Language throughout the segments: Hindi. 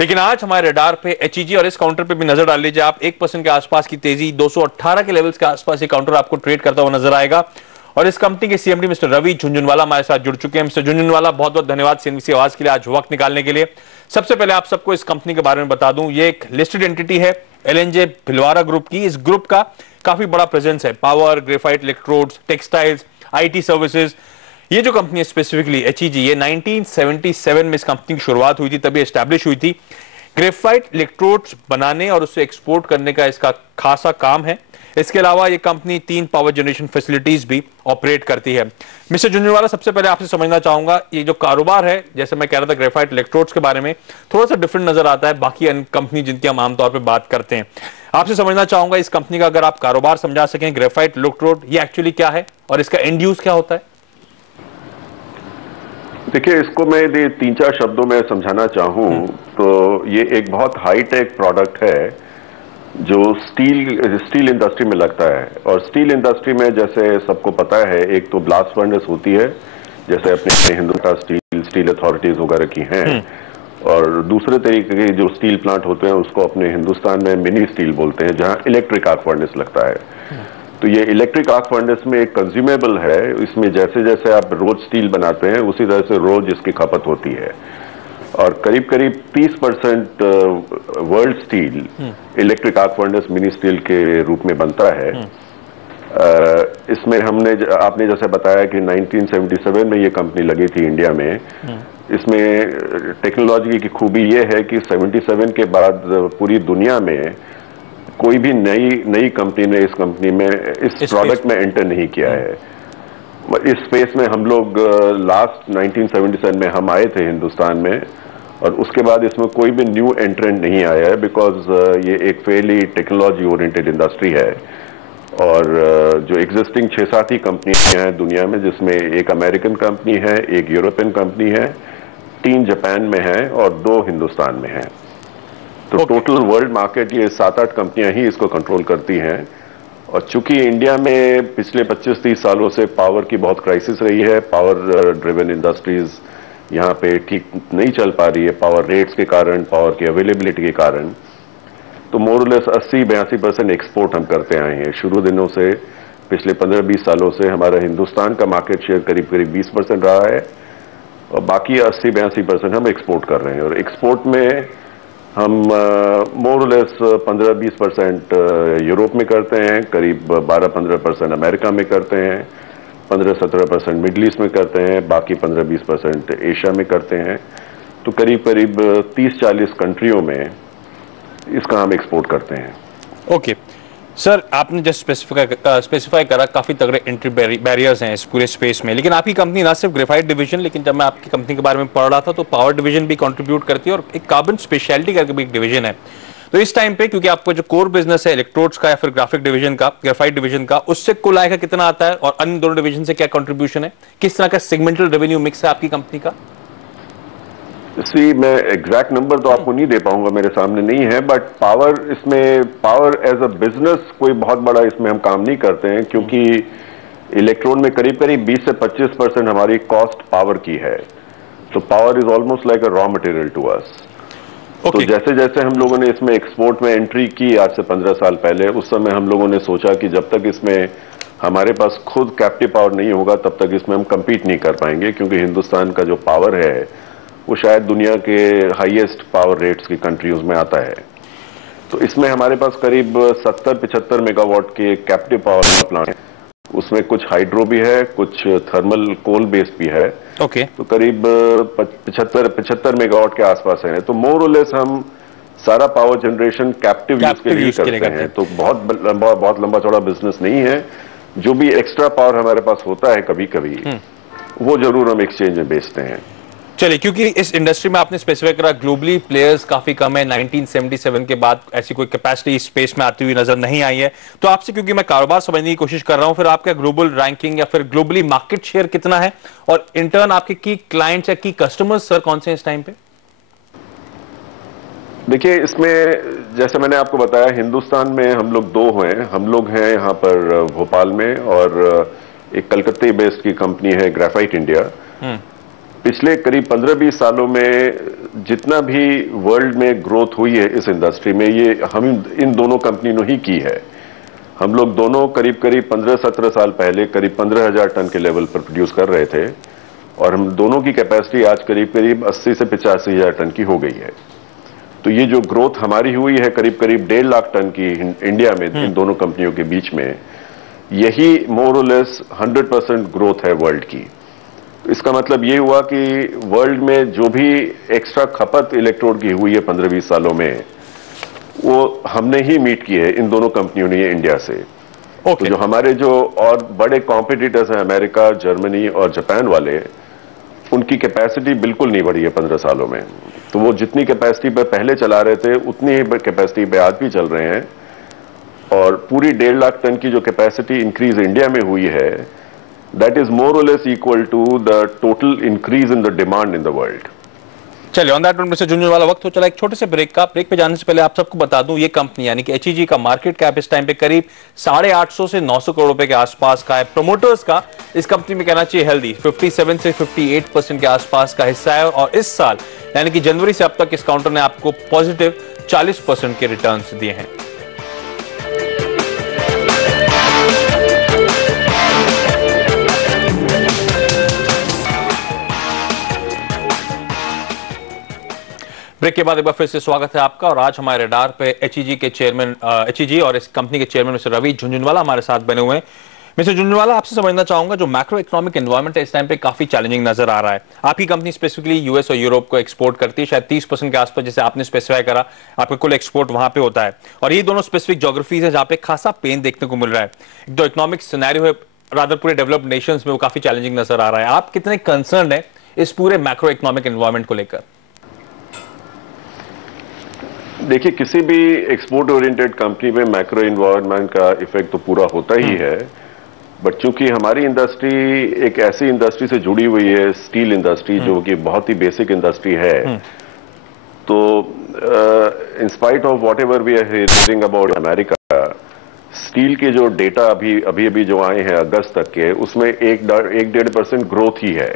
लेकिन आज हमारे रडार पे एचईजी और इस काउंटर पे भी नजर डाल लीजिए आप, 1% के आसपास की तेजी, 218 के लेवल्स के आसपास ये काउंटर आपको ट्रेड करता हुआ नजर आएगा। और इस कंपनी के सीएमडी मिस्टर रवि झुंझुनवाला हमारे साथ जुड़ चुके हैं। मिस्टर झुंझुनवाला, बहुत बहुत धन्यवाद सीएनबीसी आवाज के लिए आज वक्त निकालने के लिए। सबसे पहले आप सबको इस कंपनी के बारे में बता दूं, ये एक लिस्टेड एंटिटी है एलएनजे भिलवारा ग्रुप की। इस ग्रुप का काफी बड़ा प्रेजेंस है, power, graphite electrodes, textiles, IT services. ये जो कंपनी है स्पेसिफिकली एचईजी, ये 1977 में इस कंपनी की शुरुआत हुई थी, तभी एस्टैब्लिश हुई थी। ग्रेफाइट इलेक्ट्रोड्स बनाने और उसे एक्सपोर्ट करने का इसका खासा काम है। इसके अलावा ये कंपनी 3 पावर जनरेशन फैसिलिटीज भी ऑपरेट करती है। मिस्टर झुंझुनवाला, सबसे पहले आपसे समझना चाहूंगा, ये जो कारोबार है, जैसे मैं कह रहा था ग्रेफाइट इलेक्ट्रोड्स के बारे में, थोड़ा सा डिफरेंट नजर आता है बाकी अन्य कंपनी जिनकी हम आमतौर पर बात करते हैं। आपसे समझना चाहूंगा इस कंपनी का अगर आप कारोबार समझा सकें, ग्रेफाइट इलेक्ट्रोड ये एक्चुअली क्या है और इसका एंड यूज क्या होता है? देखिए, इसको मैं यदि 3-4 शब्दों में समझाना चाहूँ तो ये एक बहुत हाईटेक प्रोडक्ट है जो स्टील इंडस्ट्री में लगता है। और स्टील इंडस्ट्री में जैसे सबको पता है, एक तो ब्लास्ट फर्नेस होती है, जैसे अपने हिंदुस्तान स्टील अथॉरिटीज वगैरह की हैं, और दूसरे तरीके के जो स्टील प्लांट होते हैं उसको अपने हिंदुस्तान में मिनी स्टील बोलते हैं, जहां इलेक्ट्रिक आर्क फर्नेस लगता है। तो ये इलेक्ट्रिक आर्क फर्नेस में एक कंज्यूमेबल है, इसमें जैसे जैसे आप रोज स्टील बनाते हैं उसी तरह से रोज इसकी खपत होती है। और करीब करीब 30% world steel electric arc furnace mini steel के रूप में बनता है। इसमें आपने जैसे बताया कि 1977 में ये कंपनी लगी थी इंडिया में। इसमें टेक्नोलॉजी की खूबी ये है कि 77 के बाद पूरी दुनिया में कोई भी नई कंपनी ने इस प्रोडक्ट में एंटर नहीं किया है। इस स्पेस में हम लोग लास्ट 1977 में हम आए थे हिंदुस्तान में, और उसके बाद इसमें कोई भी न्यू एंट्रेंट नहीं आया है, बिकॉज ये एक फेयरली टेक्नोलॉजी ओरिएंटेड इंडस्ट्री है। और जो एग्जिस्टिंग 6-7 ही कंपनियां हैं दुनिया में, जिसमें एक अमेरिकन कंपनी है, एक यूरोपियन कंपनी है, 3 जापान में है और 2 हिंदुस्तान में है। तो टोटल वर्ल्ड मार्केट ये 7-8 कंपनियां ही इसको कंट्रोल करती हैं। और चूंकि इंडिया में पिछले 25-30 सालों से पावर की बहुत क्राइसिस रही है, पावर ड्रिवन इंडस्ट्रीज यहाँ पे ठीक नहीं चल पा रही है पावर रेट्स के कारण, पावर की अवेलेबिलिटी के कारण, तो मोरलेस 80-82% एक्सपोर्ट हम करते आए हैं शुरू दिनों से। पिछले 15-20 सालों से हमारा हिंदुस्तान का मार्केट शेयर करीब करीब 20% रहा है, और बाकी 80-82% हम एक्सपोर्ट कर रहे हैं। और एक्सपोर्ट में हम मोरलेस 15-20% यूरोप में करते हैं, करीब 12-15% अमेरिका में करते हैं, 15-17% मिडल ईस्ट में करते हैं, बाकी 15-20% एशिया में करते हैं। तो करीब करीब 30-40 कंट्रियों में इसका हम एक्सपोर्ट करते हैं। ओके सर, आपने जस्ट स्पेसिफाई करा काफी तगड़े एंट्री बैरियर्स हैं इस पूरे स्पेस में, लेकिन आपकी कंपनी ना सिर्फ ग्रेफाइट डिवीजन, लेकिन जब मैं आपकी कंपनी के बारे में पढ़ रहा था तो पावर डिवीजन भी कंट्रीब्यूट करती है और एक कार्बन स्पेशलिटी करके भी एक डिवीजन है। तो इस टाइम पे क्योंकि आपका जो कोर बिजनेस है इलेक्ट्रोड्स का या फिर ग्राफिक डिवीजन का, ग्रेफाइट डिवीजन का, उससे कुल आय का कितना आता है और अन्य दोनों डिवीजन से क्या कंट्रीब्यूशन है, किस तरह का सेगमेंटल रेवेन्यू मिक्स है आपकी कंपनी का? मैं एग्जैक्ट नंबर तो आपको नहीं दे पाऊंगा, मेरे सामने नहीं है, but power as a business कोई बहुत बड़ा इसमें हम काम नहीं करते हैं, क्योंकि इलेक्ट्रोड में करीब करीब 20 से 25% हमारी कॉस्ट पावर की है। तो power is almost like a raw material to us. तो जैसे जैसे हम लोगों ने इसमें एक्सपोर्ट में एंट्री की आज से 15 साल पहले, उस समय हम लोगों ने सोचा कि जब तक इसमें हमारे पास खुद कैप्टिव पावर नहीं होगा तब तक इसमें हम कम्पीट नहीं कर पाएंगे, क्योंकि हिंदुस्तान का जो पावर है वो शायद दुनिया के हाईएस्ट पावर रेट्स की कंट्रीज में आता है। तो इसमें हमारे पास करीब 70-75 मेगावाट के कैप्टिव पावर प्लांट है। उसमें कुछ हाइड्रो भी है, कुछ थर्मल कोल बेस्ड भी है। तो करीब 75 मेगावाट के आसपास है। तो मोर और लेस हम सारा पावर जनरेशन कैप्टिव यूज के लिए करते हैं। तो बहुत लंबा चौड़ा बिजनेस नहीं है। जो भी एक्स्ट्रा पावर हमारे पास होता है कभी कभी, वो जरूर हम एक्सचेंज में बेचते हैं। चलिए, क्योंकि इस इंडस्ट्री में आपने स्पेसिफाई करा ग्लोबली प्लेयर्स काफी कम है, 1977 के बाद ऐसी कोई कैपेसिटी स्पेस में आती हुई नजर नहीं आई है, तो आपसे क्योंकि मैं कारोबार समझने की कोशिश कर रहा हूं, फिर आपका ग्लोबल रैंकिंग या फिर ग्लोबली मार्केट शेयर कितना है, और इंटर्न आपके की क्लाइंट्स या की कस्टमर्स सर कौन से हैं इस टाइम पे? देखिए, इसमें जैसे मैंने आपको बताया, हिंदुस्तान में हम लोग 2 हैं। हम लोग हैं यहाँ पर भोपाल में, और एक कलकत्ते बेस्ड की कंपनी है ग्रेफाइट इंडिया। पिछले करीब 15-20 सालों में जितना भी वर्ल्ड में ग्रोथ हुई है इस इंडस्ट्री में, ये हम इन दोनों कंपनियों ने ही की है। हम लोग दोनों करीब करीब 15-17 साल पहले करीब 15,000 टन के लेवल पर प्रोड्यूस कर रहे थे, और हम दोनों की कैपेसिटी आज करीब करीब 80 से 85,000 टन की हो गई है। तो ये जो ग्रोथ हमारी हुई है करीब करीब 1.5 लाख टन की इंडिया में इन दोनों कंपनियों के बीच में, यही मोर और लेस 100% ग्रोथ है वर्ल्ड की। इसका मतलब ये हुआ कि वर्ल्ड में जो भी एक्स्ट्रा खपत इलेक्ट्रोड की हुई है 15-20 सालों में, वो हमने ही मीट की है इन दोनों कंपनियों ने इंडिया से। तो जो हमारे जो और बड़े कॉम्पिटिटर्स हैं अमेरिका, जर्मनी और जापान वाले, उनकी कैपेसिटी बिल्कुल नहीं बढ़ी है 15 सालों में। तो वो जितनी कैपेसिटी पे पहले चला रहे थे उतनी ही कैपेसिटी पे आज भी चल रहे हैं, और पूरी 1.5 लाख टन की जो कैपेसिटी इंक्रीज इंडिया में हुई है, दैट इज मोर और less equal to the total increase in the demand in the world. चलिए, on that note mister Jhunjhunwala, वक्त हो चला एक छोटे से ब्रेक का। ब्रेक पे जाने से पहले आप सबको बता दूं, ये कंपनी यानी कि एचईजी का मार्केट कैप इस टाइम पे करीब 850 से 900 करोड़ रुपए के आसपास का है। प्रमोटर्स का इस कंपनी में कहना चाहिए हेल्दी 57 से 58% के आसपास का हिस्सा है, और इस साल यानी कि जनवरी से अब तक इस काउंटर ने आपको पॉजिटिव 40% के रिटर्न्स दिए हैं। ब्रेक के बाद एक बार फिर से स्वागत है आपका, और आज हमारे रडार पे एचईजी के चेयरमैन, एचईजी और इस कंपनी के चेयरमैन मिस्टर रवि झुंझुनवाला हमारे साथ बने हुए हैं। मिस्टर झुंझुनवाला, आपसे समझना चाहूंगा, जो मैक्रो इकोनॉमिक एनवायरनमेंट है इस टाइम पे काफी चैलेंजिंग नजर आ रहा है। आपकी कंपनी स्पेसिफिकली यूएस और यूरोप को एक्सपोर्ट करती है, शायद 30% के आसपास, जैसे आपने स्पेसिफाई करा, आपका कुल एक्सपोर्ट वहां पे होता है, और ये दोनों स्पेसिफिक ज्योग्राफीज है जहां पे खासा पेन देखने को मिल रहा है। जो इकोनॉमिक सिनेरियो है रादर पूरे डेवलप्ड नेशंस में, वो काफी चैलेंजिंग नजर आ रहा है। आप कितने कंसर्न है इस पूरे मैक्रो इकोनॉमिक एनवायरनमेंट को लेकर? देखिए, किसी भी एक्सपोर्ट ओरिएंटेड कंपनी में मैक्रो एनवायरनमेंट का इफेक्ट तो पूरा होता ही है, बट चूंकि हमारी इंडस्ट्री एक ऐसी इंडस्ट्री से जुड़ी हुई है, स्टील इंडस्ट्री, जो कि बहुत ही बेसिक इंडस्ट्री है, तो in spite of whatever we are hearing about America, steel के जो डेटा अभी जो आए हैं अगस्त तक के, उसमें 1-1.5% ग्रोथ ही है।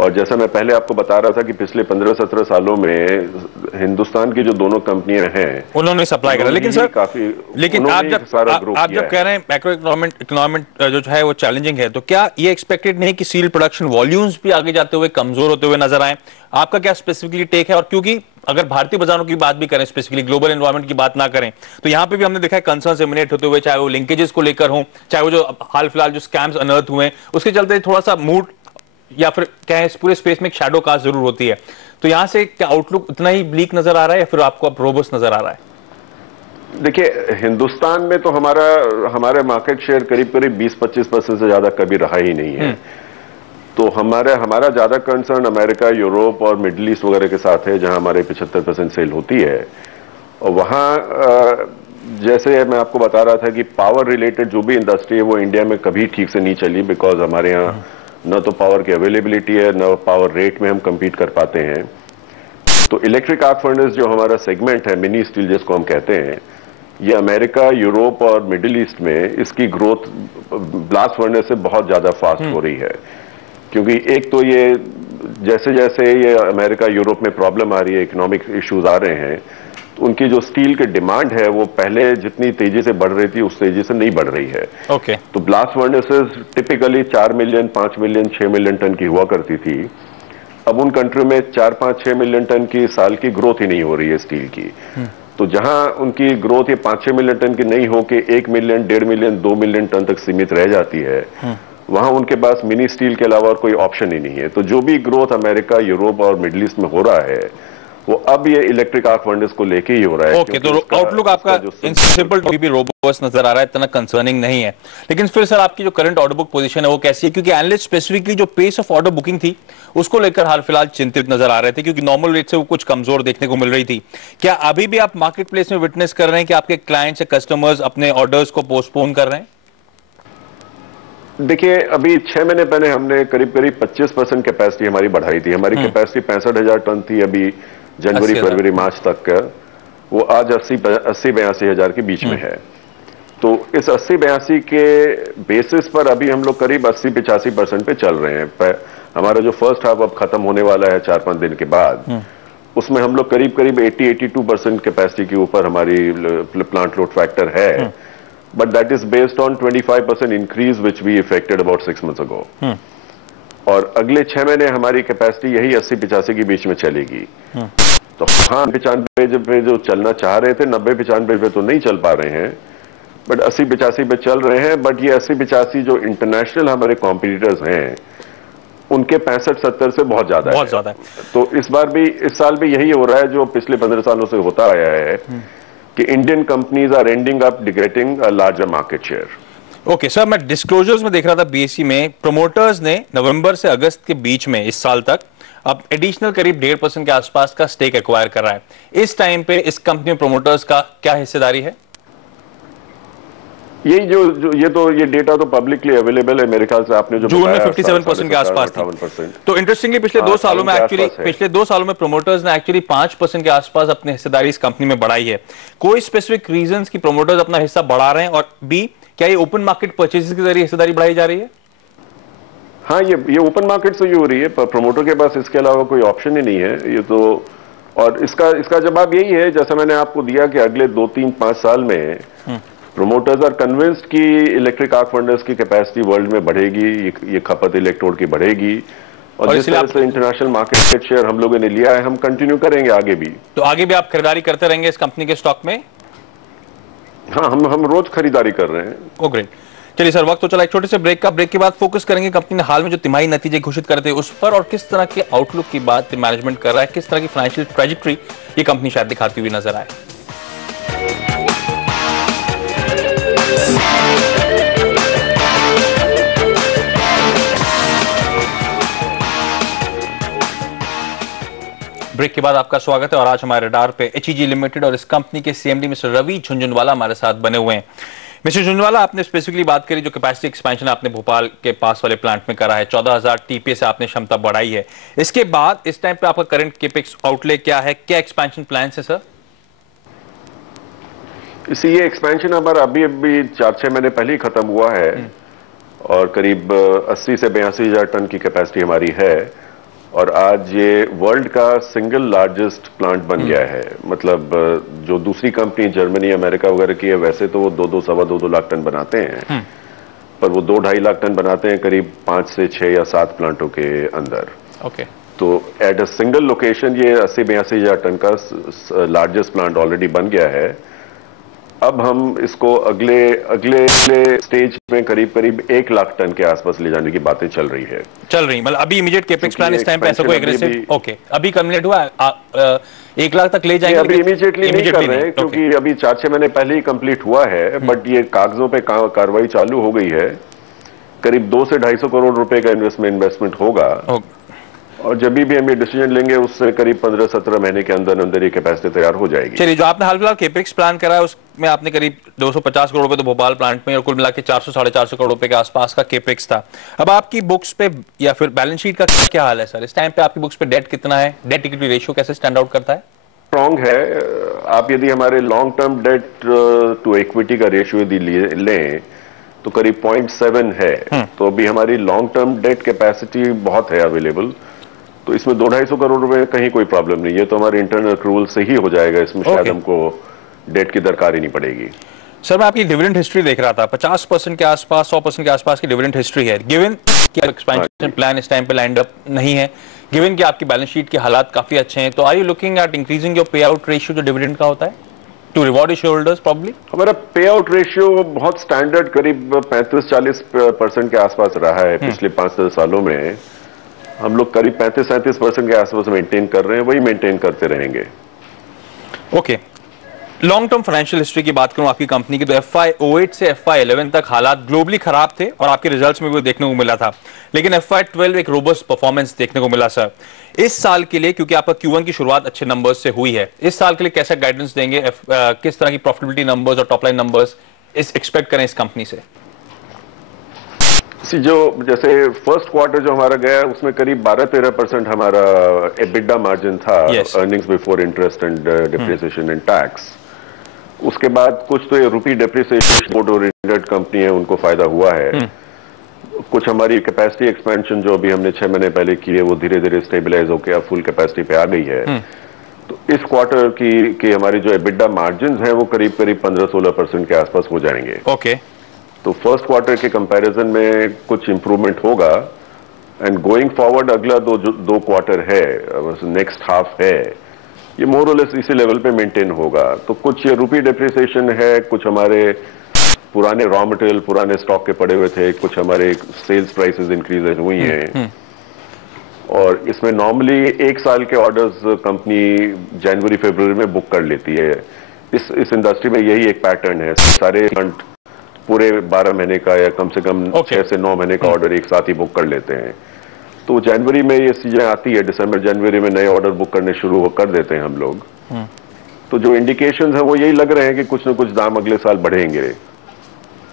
और जैसा मैं पहले आपको बता रहा था कि पिछले 15-17 सालों में हिंदुस्तान की जो दोनों कंपनियां हैं, उन्होंने सप्लाई करा। लेकिन सर, लेकिन आप जब कह रहे हैं मैक्रो इकोनॉमिक जो है वो चैलेंजिंग है, तो क्या ये एक्सपेक्टेड नहीं कि स्टील प्रोडक्शन वॉल्यूम्स भी आगे जाते हुए कमजोर होते हुए नजर आए? आपका क्या स्पेसिफिकली टेक है? और क्योंकि अगर भारतीय बाजारों की बात भी करें, स्पेसिफिकली ग्लोबल एनवायरनमेंट की बात ना करें, तो यहां पे भी हमने देखा है कंसर्न्स एमिनेट होते हुए, चाहे वो लिंकेजेस को लेकर हो, चाहे वो जो हाल फिलहाल जो स्कैम्स अनर्थ हुए, उसके चलते थोड़ा सा मूड या फिर क्या है, इस पूरे स्पेस में एक शैडो कास्ट जरूर होती है। तो यहां से क्या आउटलुक उतना ही ब्लीक नजर आ रहा है, या फिर आपको अब रोबस्ट नजर आ रहा है? देखिए, हिंदुस्तान में तो हमारे मार्केट शेयर करीब करीब 20-25% से ज्यादा कभी रहा ही नहीं है। तो हमारा ज्यादा कंसर्न अमेरिका, यूरोप और मिडिल ईस्ट वगैरह के साथ है, जहां हमारे 75% सेल होती है। और वहां जैसे मैं आपको बता रहा था कि पावर रिलेटेड जो भी इंडस्ट्री है वो इंडिया में कभी ठीक से नहीं चली, बिकॉज हमारे यहाँ न तो पावर की अवेलेबिलिटी है, न पावर रेट में हम compete कर पाते हैं। तो इलेक्ट्रिक आर्क फर्नेस जो हमारा सेगमेंट है, मिनी स्टील जिसको हम कहते हैं, ये अमेरिका, यूरोप और मिडिल ईस्ट में इसकी ग्रोथ ब्लास्ट फर्नेस से बहुत ज्यादा फास्ट हो रही है। क्योंकि एक तो ये जैसे जैसे ये अमेरिका, यूरोप में प्रॉब्लम आ रही है, इकोनॉमिक इश्यूज आ रहे हैं, तो उनकी जो स्टील की डिमांड है वो पहले जितनी तेजी से बढ़ रही थी उस तेजी से नहीं बढ़ रही है। ओके। तो blast furnaces typically 4 million, 5 million, 6 million ton की हुआ करती थी। अब उन कंट्री में 4, 5, 6 मिलियन टन की साल की ग्रोथ ही नहीं हो रही है स्टील की। तो जहां उनकी ग्रोथ ये 5-6 मिलियन टन की नहीं हो के 1 मिलियन, 1.5 मिलियन, 2 मिलियन टन तक सीमित रह जाती है, वहां उनके पास मिनी स्टील के अलावा और कोई ऑप्शन ही नहीं है। तो जो भी ग्रोथ अमेरिका, यूरोप और मिडिल ईस्ट में हो रहा है, वो अब ये इलेक्ट्रिक आर्क फर्नेस को लेके ही हो रहा है। ओके, तो आउटलुक आपका इन सिंपल टू भी रोबस्ट नजर आ रहा है, इतना कंसर्निंग नहीं है। लेकिन फिर सर, आपकी जो करंट ऑर्डर बुक पोजीशन है वो कैसी है? क्योंकि एनालिस्ट स्पेसिफिकली जो पेस ऑफ ऑर्डर बुकिंग थी उसको लेकर हाल फिलहाल चिंतित नजर आ रहे थे, क्योंकि नॉर्मल रेट से वो कुछ कमजोर देखने को मिल रही थी। क्या अभी भी आप मार्केट प्लेस में विटनेस कर रहे हैं कि आपके क्लाइंट्स या कस्टमर्स अपने ऑर्डर्स को पोस्टपोन कर रहे हैं? देखिए, अभी 6 महीने पहले हमने करीब करीब 25% कैपेसिटी हमारी बढ़ाई थी। हमारी कैपेसिटी 65,000 टन थी अभी जनवरी, फरवरी, मार्च तक का, वो आज 80-82 हजार के बीच में है। तो इस 80-82 के बेसिस पर अभी हम लोग करीब 80-85% पे चल रहे हैं। हमारा जो फर्स्ट हाफ अब खत्म होने वाला है 4-5 दिन के बाद, उसमें हम लोग करीब करीब 80-82% कैपेसिटी के ऊपर हमारी प्लांट लोड फैक्टर है, but that is based on 25% increase which we effected about 6 months ago। और अगले 6 महीने हमारी कैपेसिटी यही 80-85 के बीच में चलेगी। तो हाँ, 95 पे जो चलना चाह रहे थे, 90-95 पे तो नहीं चल पा रहे हैं, बट 80-85 पे चल रहे हैं। बट ये 80-85 जो इंटरनेशनल हमारे कॉम्पिटिटर्स हैं उनके 65-70 से बहुत ज्यादा है। तो इस साल भी यही हो रहा है जो पिछले 15 सालों से होता आया है कि Indian companies are ending up getting a larger market share. Okay sir, मैं डिस्क्लोजर्स में देख रहा था बीएसई में प्रमोटर्स ने नवंबर से अगस्त के बीच में इस साल तक अब एडिशनल करीब 1.5% के आसपास का स्टेक एक्वायर कर रहा है। इस टाइम पे इस कंपनी में प्रमोटर्स का क्या हिस्सेदारी है? ये डेटा तो पब्लिकली अवेलेबल है। मेरे ख्याल से आपने जो जून में 57% के आसपास थी। तो इंटरेस्टिंगली पिछले 2 सालों में प्रमोटर्स ने एक्चुअली 5% के आसपास अपनी हिस्सेदारी इस कंपनी में बढ़ाई है। कोई स्पेसिफिक रीजंस कि प्रमोटर्स अपना हिस्सा बढ़ा रहे हैं, और बी, क्या ये ओपन मार्केट परचेजेस के जरिए हिस्सेदारी बढ़ाई जा रही है? हाँ, ये ओपन मार्केट से ही हो रही है। प्रमोटर के पास इसके अलावा कोई ऑप्शन ही नहीं है ये तो। और इसका जवाब यही है, जैसा मैंने आपको दिया, कि अगले 2-3-5 साल में प्रोमोटर्स आर कन्विंस्ड कि इलेक्ट्रिक आर्क फर्नेस की कैपेसिटी वर्ल्ड में बढ़ेगी, ये खपत इलेक्ट्रोड की बढ़ेगी, और जिस तरह से इंटरनेशनल मार्केट शेयर हम लोगों ने लिया है, हम कंटिन्यू करेंगे आगे भी। तो आगे भी आप खरीदारी करते रहेंगे इस कंपनी के स्टॉक में? हाँ, हम रोज खरीदारी कर रहे हैं। ओ ग्रेट। चलिए सर, वक्त तो चला एक छोटे से ब्रेक का। ब्रेक के बाद फोकस करेंगे कंपनी ने हाल में जो तिमाही नतीजे घोषित करते हैं उस पर, और किस तरह के आउटलुक की बात मैनेजमेंट कर रहा है, किस तरह की फाइनेंशियल ट्रेजेक्टरी ये कंपनी शायद दिखाती हुई नजर आए। ब्रेक के बाद आपका स्वागत है, और आज हमारे रडार पे एचईजी लिमिटेड और इस कंपनी के सीएमडी मिस्टर रवि झुंझुनवाला हमारे साथ बने हुए हैं। मिस्टर झुंझुनवाला, आपने स्पेसिफिकली बात करी जो कैपेसिटी एक्सपेंशन आपने भोपाल के पास वाले प्लांट में करा है, 14,000 टीपीए से आपने क्षमता बढ़ाई है। इसके बाद इस टाइम पे आपका करंट कैपेक्स आउटले क्या है, क्या एक्सपेंशन प्लान है सर? ये एक्सपेंशन हमारा अभी 4-6 महीने पहले ही खत्म हुआ है, और करीब 80 से 82,000 टन की कैपेसिटी हमारी है, और आज ये वर्ल्ड का सिंगल लार्जेस्ट प्लांट बन गया है। मतलब जो दूसरी कंपनी जर्मनी, अमेरिका वगैरह की है, वैसे तो वो 2-2 लाख टन बनाते हैं, पर वो 2-2.5 लाख टन बनाते हैं करीब 5 से 6 या 7 प्लांटों के अंदर। ओके। तो एट अ सिंगल लोकेशन ये 80-82,000 टन का लार्जेस्ट प्लांट ऑलरेडी बन गया है। अब हम इसको अगले स्टेज में करीब 1 लाख टन के आसपास ले जाने की बातें चल रही है। मतलब अभी इमीडिएट कैपेक्स प्लान इस टाइम पे ऐसा कोई एग्रेसिव? ओके, अभी कम्युनिकेट हुआ 1 लाख तक ले जाएंगे? अभी इमीडिएटली नहीं कर रहे हैं, क्योंकि अभी 4-6 महीने पहले ही कंप्लीट हुआ है, बट ये कागजों पे कार्रवाई चालू हो गई है। करीब 200 से 250 करोड़ रुपए का इन्वेस्टमेंट होगा, और जब भी हम ये डिसीजन लेंगे उससे करीब 15-17 महीने के अंदर अंदर ये कैपेसिटी तैयार हो जाएगी। चलिए, जो आपने हाल फिलहाल कैपेक्स प्लान करा है उसमें आपने करीब 250 करोड़ रुपए तो भोपाल प्लांट में, और कुल मिला के 400-450 करोड़ रुपए के आसपास का कैपेक्स था। अब आपकी बुक्स पे या फिर बैलेंस शीट का क्या हाल है सर? इस टाइम पे आपकी बुक्स पे डेट कितना है? डेट इक्विटी रेशियो कैसे स्टैंड आउट करता है? स्ट्रॉन्ग है। आप यदि हमारे long term debt to equity का रेशियो यदि लें तो करीब 0.7 है। तो अभी हमारी लॉन्ग टर्म डेट कैपेसिटी बहुत है अवेलेबल, तो इसमें 200-250 करोड़ रुपए कहीं कोई प्रॉब्लम नहीं है। तो हमारे इंटरनल अक्रूवल से ही हो जाएगा, इसमें शायद हमको डेट की दरकार ही नहीं पड़ेगी। सर, मैं आपकी डिविडेंड हिस्ट्री देख रहा था, 50% के आसपास, 100% के आसपास की डिविडेंड हिस्ट्री है। गिवन कि एक्सपेंशन प्लान इस टाइम पे लाइंड अप नहीं है, गिवन कि आपकी बैलेंस शीट के हालात काफी अच्छे हैं, तो are you looking at increasing your payout ratio जो डिविडेंड का होता है to reward your shareholders? Probably हमारा पे आउट रेशियो बहुत स्टैंडर्ड करीब 35-40% के आसपास रहा है पिछले 5-6 सालों में। हम लोग करीब 35-37% के आसपास मेंटेन कर रहे हैं, वही मेंटेन करते रहेंगे। Okay, long term financial history की बात करूं आपकी कंपनी की, तो FY08 से FY11 तक हालात ग्लोबली खराब थे, और आपके रिजल्ट्स में भी देखने को मिला था, लेकिन FY12 एक रोबस्ट परफॉर्मेंस देखने को मिला। सर, इस साल के लिए, क्योंकि आपका Q1 की शुरुआत अच्छे नंबर्स से हुई है, इस साल के लिए कैसा गाइडेंस देंगे? किस तरह की प्रॉफिटेबिलिटी नंबर्स और टॉप लाइन नंबर्स एक्सपेक्ट करें इस कंपनी से? जो जैसे फर्स्ट क्वार्टर जो हमारा गया उसमें करीब 12-13% हमारा एबिटा मार्जिन था, earnings before interest and depreciation and tax. उसके बाद कुछ तो ये रुपी डिप्रिसिएशन ओरिएंटेड कंपनी है, उनको फायदा हुआ है। कुछ हमारी कैपेसिटी एक्सपेंशन जो अभी हमने 6 महीने पहले की है, वो धीरे धीरे स्टेबलाइज होकर फुल कैपेसिटी पे आ गई है। तो इस क्वार्टर की हमारी जो एबिडा मार्जिन है वो करीब करीब 15-16% के आसपास हो जाएंगे। ओके। तो फर्स्ट क्वार्टर के कंपैरिजन में कुछ इंप्रूवमेंट होगा एंड गोइंग फॉरवर्ड अगला दो क्वार्टर है, नेक्स्ट हाफ है, ये मोर और लेस इसी लेवल पे मेंटेन होगा। तो कुछ ये रुपी डिप्रिसिएशन है, कुछ हमारे पुराने रॉ मटेरियल पुराने स्टॉक के पड़े हुए थे, कुछ हमारे सेल्स प्राइसेस इंक्रीज हुई हैं। और इसमें नॉर्मली एक साल के ऑर्डर्स कंपनी जनवरी फरवरी में बुक कर लेती है। इस इंडस्ट्री में यही एक पैटर्न है, सारे पूरे 12 महीने का या कम से कम 6 से 9 महीने का ऑर्डर एक साथ ही बुक कर लेते हैं। तो जनवरी में ये चीजें आती है, दिसंबर जनवरी में नए ऑर्डर बुक करने शुरू कर देते हैं हम लोग। तो जो इंडिकेशंस है वो यही लग रहे हैं कि कुछ न कुछ दाम अगले साल बढ़ेंगे।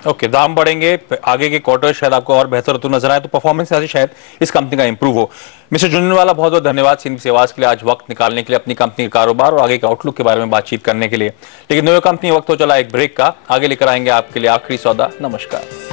ओके, दाम बढ़ेंगे, आगे के क्वार्टर शायद आपको और बेहतर तो नजर आए, तो परफॉर्मेंस ऐसे शायद इस कंपनी का इंप्रूव हो। मिस्टर झुंझुनवाला, बहुत बहुत धन्यवाद सीएनबी आवाज के लिए आज वक्त निकालने के लिए, अपनी कंपनी के कारोबार और आगे के आउटलुक के बारे में बातचीत करने के लिए। लेकिन नई कंपनी वक्त हो चला एक ब्रेक का, आगे लेकर आएंगे आपके लिए आखिरी सौदा। नमस्कार।